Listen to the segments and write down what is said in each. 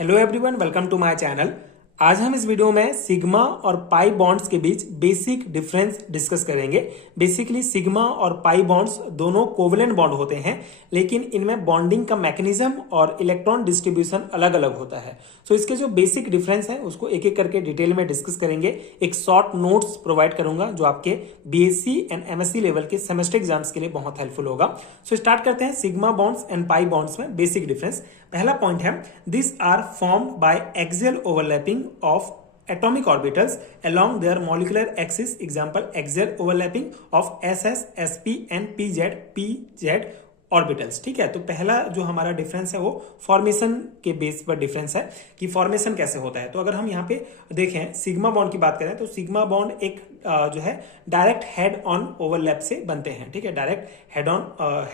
Hello everyone, welcome to my channel. आज हम इस वीडियो में सिग्मा और पाई बॉन्ड्स के बीच बेसिक डिफरेंस डिस्कस करेंगे। बेसिकली सिग्मा और पाई बॉन्ड्स दोनों कोवेलेंट बॉन्ड होते हैं, लेकिन इनमें बॉन्डिंग का मैकेनिज्म और इलेक्ट्रॉन डिस्ट्रीब्यूशन अलग अलग होता है। सो इसके जो बेसिक डिफरेंस है उसको एक एक करके डिटेल में डिस्कस करेंगे। एक शॉर्ट नोट्स प्रोवाइड करूंगा जो आपके बीएससी एंड एमएससी लेवल के सेमेस्टर एग्जाम्स के लिए बहुत हेल्पफुल होगा। सो स्टार्ट करते हैं sigma bonds and pi bonds में बेसिक डिफरेंस। पहला पॉइंट है, this are formed by axial overlapping of atomic orbitals along their molecular axis. Example, axial overlapping of ss, sp and pz orbitals. ठीक है, तो पहला जो हमारा डिफरेंस है वो फॉर्मेशन के बेस पर डिफरेंस है कि फॉर्मेशन कैसे होता है। तो अगर हम यहाँ पे देखें सिग्मा बॉन्ड की बात करें तो सिग्मा बॉन्ड एक जो है डायरेक्ट हेड ऑन ओवरलैप से बनते हैं। ठीक है, डायरेक्ट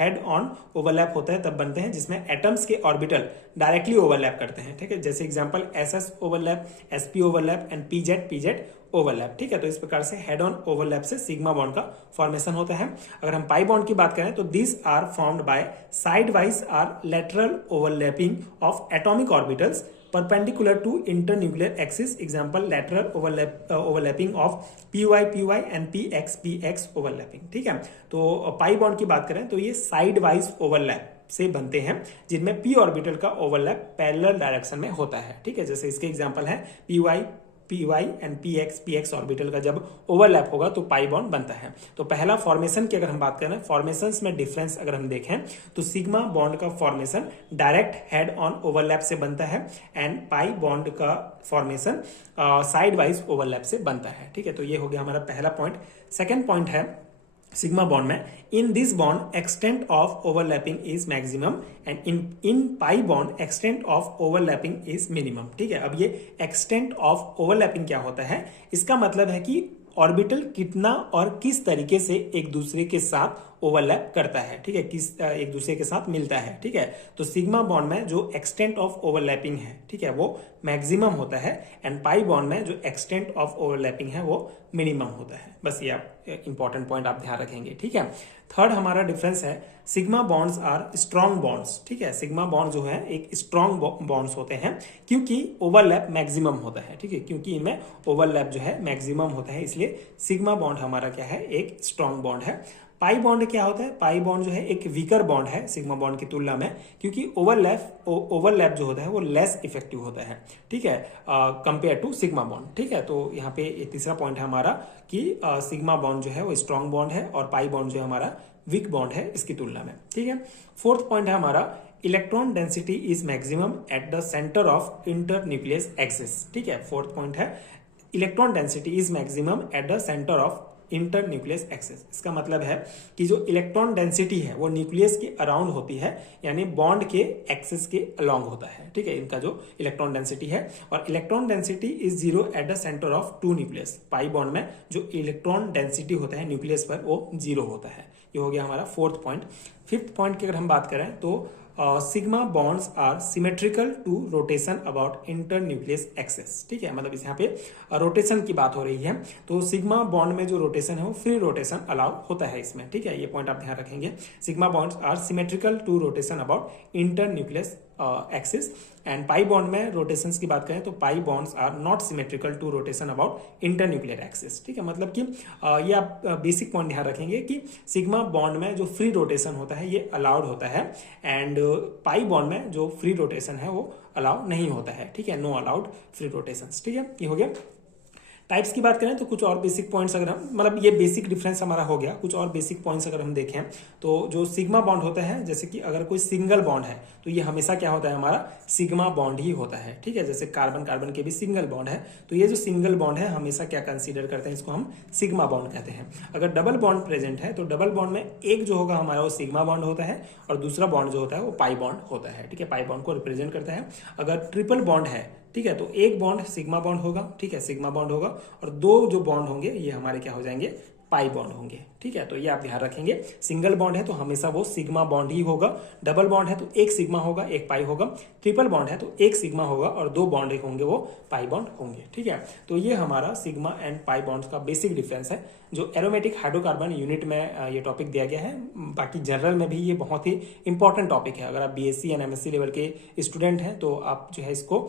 हेड ऑन ओवरलैप होता है तब बनते हैं जिसमें एटम्स के ऑर्बिटल डायरेक्टली ओवरलैप करते हैं। ठीक है, जैसे example SS overlap, SP overlap and PZ overlap. ठीक है, तो इस प्रकार से हेड ऑन ओवरलैप से सिग्मा बॉन्ड का फॉर्मेशन होता है। अगर हम पाई बॉन्ड की बात करें तो this are formed by side wise or lateral overlapping of atomic orbitals perpendicular to internuclear axis. Example, lateral overlapping of py and px overlapping. ठीक है, तो पाई बॉन्ड की बात करें तो ये साइड वाइज ओवरलैप से बनते हैं जिनमें p ऑर्बिटल का ओवरलैप पैरेलल डायरेक्शन में होता है। ठीक है, जैसे इसके एग्जांपल है py एंड px ऑर्बिटल का जब ओवरलैप होगा तो पाई बॉन्ड बनता है। तो पहला फॉर्मेशन की अगर हम बात करें, फॉर्मेशंस में डिफरेंस अगर हम देखें तो सिग्मा बॉन्ड का formation direct head on overlap से बनता है एंड पाई बॉन्ड का फॉर्मेशन साइड वाइज ओवरलैप से बनता है। ठीक है, तो ये हो गया हमारा पहला पॉइंट। सेकेंड पॉइंट है सिग्मा बॉन्ड में, in this bond extent of overlapping is maximum and in pi bond extent of overlapping is minimum. ठीक है, अब ये एक्सटेंट ऑफ ओवरलैपिंग क्या होता है, इसका मतलब है कि ऑर्बिटल कितना और किस तरीके से एक दूसरे के साथ ओवरलैप करता है। ठीक है, किस एक दूसरे के साथ मिलता है। ठीक है, तो सिग्मा बॉन्ड में जो एक्सटेंट ऑफ ओवरलैपिंग है, ठीक है, वो मैक्सिमम होता है एंड पाई बॉन्ड में जो एक्सटेंट ऑफ ओवरलैपिंग है वो मिनिमम होता है। बस ये आप इंपॉर्टेंट पॉइंट आप ध्यान रखेंगे। ठीक है, थर्ड हमारा डिफरेंस है sigma bonds are strong bonds. ठीक है, सिग्मा बॉन्ड जो है एक स्ट्रॉन्ग बॉन्ड्स होते हैं क्योंकि ओवरलैप मैक्सिमम होता है। ठीक है, क्योंकि इनमें ओवरलैप जो है मैक्सिमम होता है, इसलिए सिग्मा बॉन्ड हमारा क्या है, एक स्ट्रॉन्ग बॉन्ड है। पाई बॉन्ड क्या होता है, पाई बॉन्ड जो है एक वीकर बॉन्ड है सिग्मा बॉन्ड की तुलना में, क्योंकि ओवरलैप जो होता है वो लेस इफेक्टिव होता है। ठीक है, कंपेयर टू सिग्मा बॉन्ड। ठीक है, तो यहाँ पे तीसरा पॉइंट है हमारा कि सिग्मा बॉन्ड जो है वो स्ट्रॉन्ग बॉन्ड है और पाई बॉन्ड जो है हमारा वीक बॉन्ड है इसकी तुलना में। ठीक है, फोर्थ पॉइंट है हमारा electron density is maximum at the centre of internucleus axis. ठीक है, फोर्थ पॉइंट है electron density is maximum at the centre of internucleus axis. इसका मतलब है कि जो इलेक्ट्रॉन डेंसिटी है वो न्यूक्लियस के अराउंड होती है, यानी बॉन्ड के एक्सिस के अलोंग होता है। ठीक है, इनका जो इलेक्ट्रॉन डेंसिटी है, और electron density is 0 at the centre of two nucleus. Pi bond में जो इलेक्ट्रॉन डेंसिटी होता है न्यूक्लियस पर वो 0 होता है। ये हो गया हमारा फोर्थ पॉइंट। फिफ्थ पॉइंट की अगर हम बात करें तो sigma bonds are symmetrical to rotation about internucleus axis. ठीक है, मतलब इस यहाँ पे रोटेशन की बात हो रही है, तो सिग्मा बॉन्ड में जो रोटेशन है वो फ्री रोटेशन अलाउ होता है इसमें। ठीक है, ये पॉइंट आप ध्यान रखेंगे। Sigma bonds are symmetrical to rotation about internucleus axis and pi bond में रोटेशंस की बात करें तो pi bonds are not symmetrical to rotation about internuclear axis. ठीक है, मतलब कि ये आप बेसिक पॉइंट ध्यान रखेंगे कि सिग्मा बॉन्ड में जो फ्री रोटेशन होता है ये अलाउड होता है एंड पाई बॉन्ड में जो फ्री रोटेशन है वो अलाउ नहीं होता है। ठीक है, नो अलाउड फ्री रोटेशन। ठीक है, ये हो गया। टाइप्स की बात करें तो कुछ और बेसिक पॉइंट्स अगर हम, मतलब ये बेसिक डिफरेंस हमारा हो गया, कुछ और बेसिक पॉइंट्स अगर हम देखें तो जो सिग्मा बॉन्ड होता है, जैसे कि अगर कोई सिंगल बॉन्ड है तो ये हमेशा क्या होता है, हमारा सिग्मा बॉन्ड ही होता है। ठीक है, जैसे कार्बन कार्बन के भी सिंगल बॉन्ड है तो ये जो सिंगल बॉन्ड है हमेशा क्या कंसीडर करते हैं, इसको हम सिग्मा बॉन्ड कहते हैं। अगर डबल बॉन्ड प्रेजेंट है तो डबल बॉन्ड में एक जो होगा हमारा वो सिग्मा बॉन्ड होता है और दूसरा बॉन्ड जो होता है वो पाई बॉन्ड होता है। ठीक है, पाई बॉन्ड को रिप्रेजेंट करता है। अगर ट्रिपल बॉन्ड है, ठीक है, तो एक बॉन्ड सिग्मा बॉन्ड होगा। ठीक है, सिग्मा बॉन्ड होगा और दो जो बॉन्ड होंगे ये हमारे क्या हो जाएंगे, पाई बॉन्ड होंगे। ठीक है, तो ये आप ध्यान रखेंगे। सिंगल बॉन्ड है तो हमेशा वो सिग्मा बॉन्ड ही होगा, डबल बॉन्ड है तो एक सिग्मा होगा एक पाई होगा, ट्रिपल बॉन्ड है तो एक सिग्मा होगा और दो बॉन्ड होंगे वो पाई बॉन्ड होंगे। ठीक है, तो ये हमारा सिग्मा एंड पाई बॉन्ड्स का बेसिक डिफरेंस है जो एरोमेटिक हाइड्रोकार्बन यूनिट में ये टॉपिक दिया गया है। बाकी जनरल में भी ये बहुत ही इंपॉर्टेंट टॉपिक है। अगर आप बीएससी एंड एमएससी लेवल के स्टूडेंट हैं तो आप जो है इसको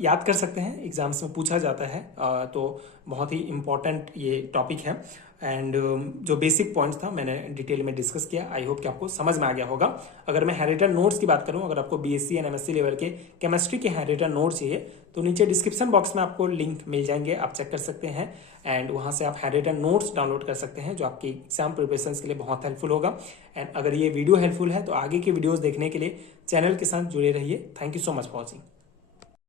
याद कर सकते हैं, एग्जाम्स में पूछा जाता है। तो बहुत ही इंपॉर्टेंट ये टॉपिक है एंड जो बेसिक पॉइंट्स था मैंने डिटेल में डिस्कस किया। आई होप कि आपको समझ में आ गया होगा। अगर मैं हैंडरिटन नोट्स की बात करूं, अगर आपको बीएससी एंड एमएससी लेवल के केमिस्ट्री के हैंडरिटन नोट्स चाहिए तो नीचे डिस्क्रिप्शन बॉक्स में आपको लिंक मिल जाएंगे, आप चेक कर सकते हैं एंड वहां से आप हैंडरिटन नोट्स डाउनलोड कर सकते हैं जो आपकी एग्जाम प्रिपरेशन के लिए बहुत हेल्पफुल होगा। एंड अगर ये वीडियो हेल्पफुल है तो आगे की वीडियोज देखने के लिए चैनल के साथ जुड़े रहिए। Thank you so much for watching.